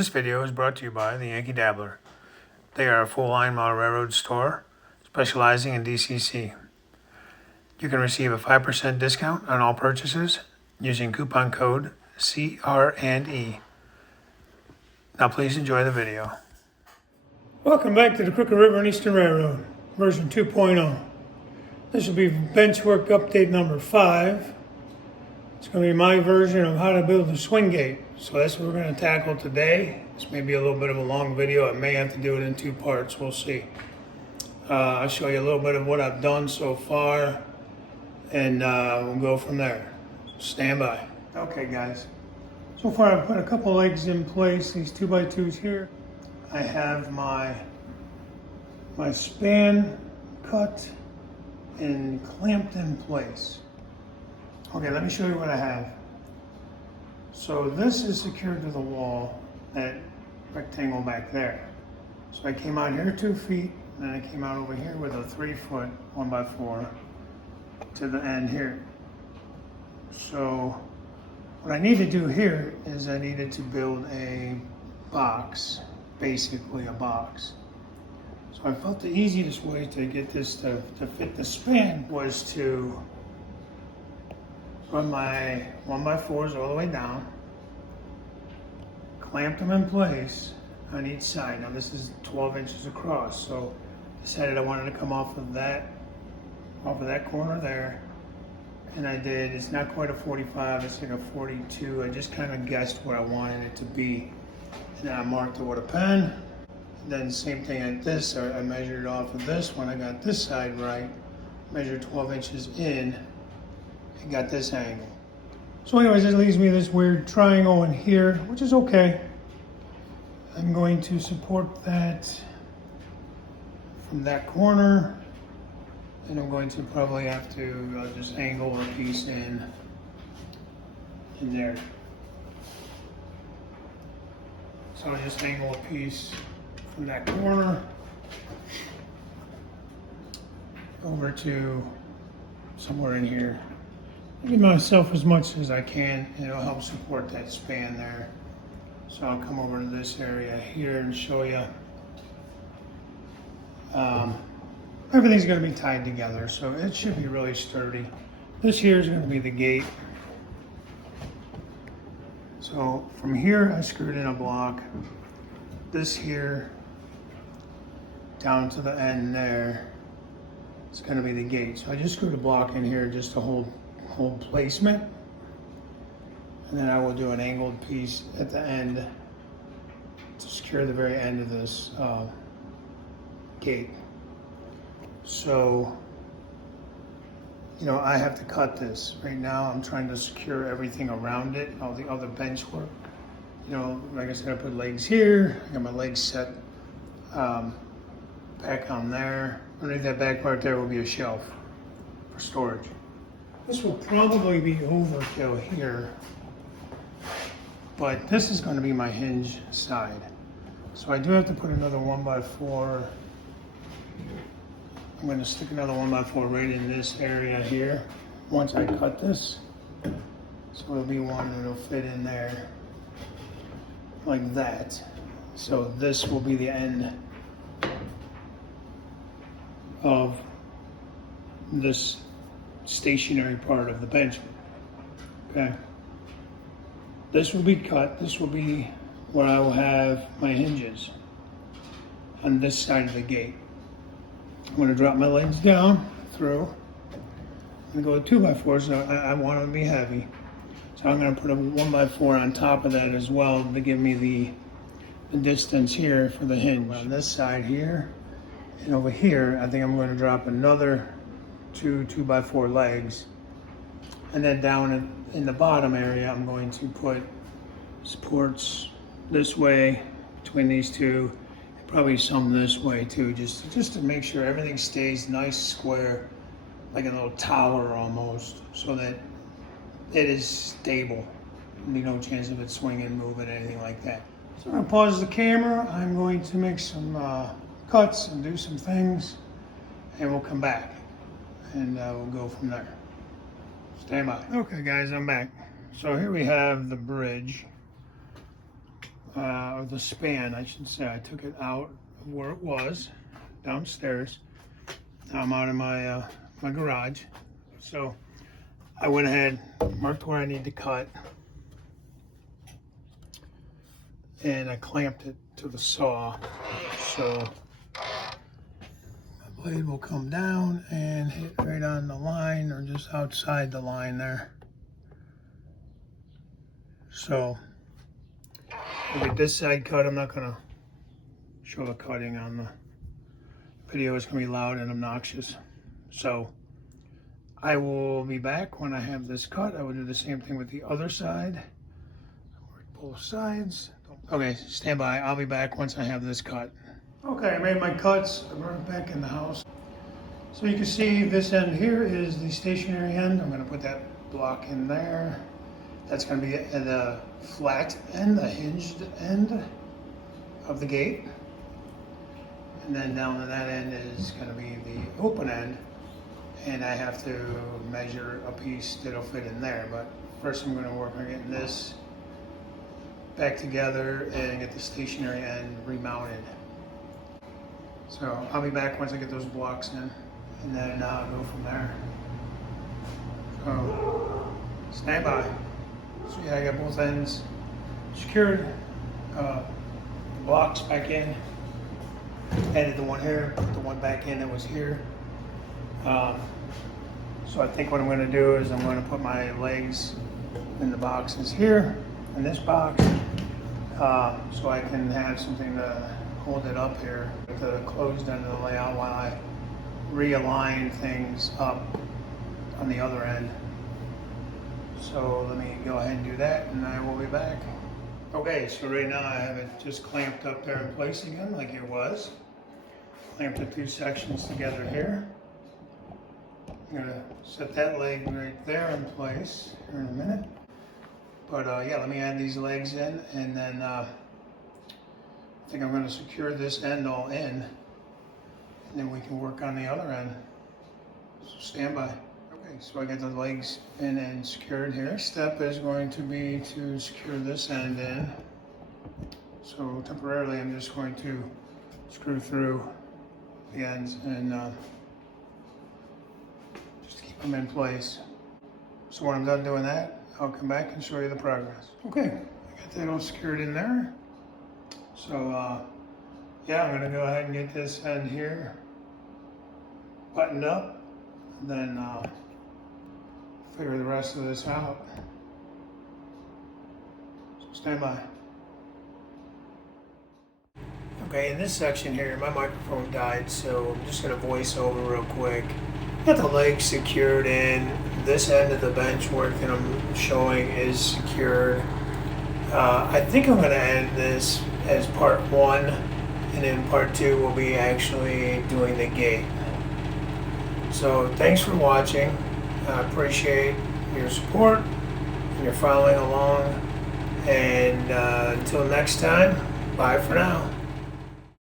This video is brought to you by the Yankee Dabbler. They are a full-line model railroad store specializing in DCC. You can receive a 5% discount on all purchases using coupon code CR&E. Now please enjoy the video. Welcome back to the Crooked River and Eastern Railroad, version 2.0. This will be Benchwork update number 5. It's going to be my version of how to build a swing gate. So that's what we're going to tackle today. This may be a little bit of a long video. I may have to do it in 2 parts. We'll see. I'll show you a little bit of what I've done so far, and we'll go from there. Stand by. Okay, guys. So far I've put a couple legs in place, these 2x2s here. I have my span cut and clamped in place. Okay, let me show you what I have. So this is secured to the wall, that rectangle back there. So I came out here 2 feet, and then I came out over here with a 3-foot 1x4 to the end here. So what I need to do here is I needed to build a box, basically a box. So I felt the easiest way to get this to fit the span was to run my 1x4s all the way down, clamp them in place on each side. Now this is 12 inches across, so I decided I wanted to come off of that corner there, and I did. It's not quite a 45, it's like a 42. I just kind of guessed what I wanted it to be, and then I marked it with a pen. And then same thing at this, I measured off of this one. I got this side right, measured 12 inches in, and got this angle. So anyways, it leaves me this weird triangle in here, which is okay. I'm going to support that from that corner, and I'm going to probably have to just angle a piece in there. So I'll just angle a piece from that corner over to somewhere in here. Give myself as much as I can, and it'll help support that span there. So I'll come over to this area here and show you. Everything's going to be tied together, so it should be really sturdy. This here is going to be the gate. So from here I screwed in a block. This here down to the end there is going to be the gate. So I just screwed a block in here just to hold placement, and then I will do an angled piece at the end to secure the very end of this gate. So, you know, I have to cut this. Right now I'm trying to secure everything around it, all the other bench work. You know, like I said, I put legs here, I got my legs set back on there. Underneath that back part there will be a shelf for storage. This will probably be overkill here, but this is going to be my hinge side. So I do have to put another 1x4. I'm going to stick another 1x4 right in this area here once I cut this. So it'll be one that'll fit in there like that. So this will be the end of this stationary part of the bench. Okay. This will be cut. This will be where I will have my hinges on this side of the gate. I'm going to drop my legs down through and go with 2x4. So I want them to be heavy. So I'm going to put a 1x4 on top of that as well to give me the distance here for the hinge. On this side here and over here, I think I'm going to drop another 2x4 legs, and then down in the bottom area I'm going to put supports this way between these two, and probably some this way too, just to make sure everything stays nice square, like a little tower almost, so that it is stable. There'll be no chance of it swinging, moving, anything like that. So I'm going to pause the camera. I'm going to make some cuts and do some things, and we'll come back. And we'll go from there. Stand by. Okay guys, I'm back. So here we have the bridge or the span, I should say. I took it out of where it was, downstairs. Now I'm out in my my garage. So I went ahead, marked where I need to cut, and I clamped it to the saw. So my blade will come down and hit right on the line or just outside the line there. So we'll get this side cut. I'm not gonna show the cutting on the video. It's gonna be loud and obnoxious. So I will be back when I have this cut. I will do the same thing with the other side. Work both sides. Okay, stand by. I'll be back once I have this cut. Okay, I made my cuts. I'm right back in the house. So you can see this end here is the stationary end. I'm gonna put that block in there. That's gonna be at the flat end, the hinged end of the gate. And then down to that end is gonna be the open end. And I have to measure a piece that'll fit in there. But first I'm gonna work on getting this back together and get the stationary end remounted. So I'll be back once I get those blocks in, and then I'll go from there. So stand by. So yeah, I got both ends secured, the blocks back in, added the one here, put the one back in that was here. So I think what I'm going to do is I'm going to put my legs in the boxes here, in this box, so I can have something to hold it up here with the closed end of the layout while I realign things up on the other end. So let me go ahead and do that and I will be back. Okay, so right now I have it just clamped up there in place again like it was. Clamped the two sections together here. I'm gonna set that leg right there in place here in a minute. But yeah, let me add these legs in, and then I think I'm gonna secure this end all in, and then we can work on the other end. So stand by. Okay, so I got the legs in and secured here. Next step is going to be to secure this end in. So temporarily I'm just going to screw through the ends and them in place. So when I'm done doing that, I'll come back and show you the progress. Okay, I got that all secured in there. So yeah, I'm gonna go ahead and get this end here buttoned up, and then figure the rest of this out. So stand by. Okay, in this section here, my microphone died, so I'm just gonna voice over real quick. Got the legs secured in. This end of the benchwork that I'm showing is secured. I think I'm going to end this as part one, and then part two will be actually doing the gate. So thanks for watching. I appreciate your support and your following along. And until next time, bye for now.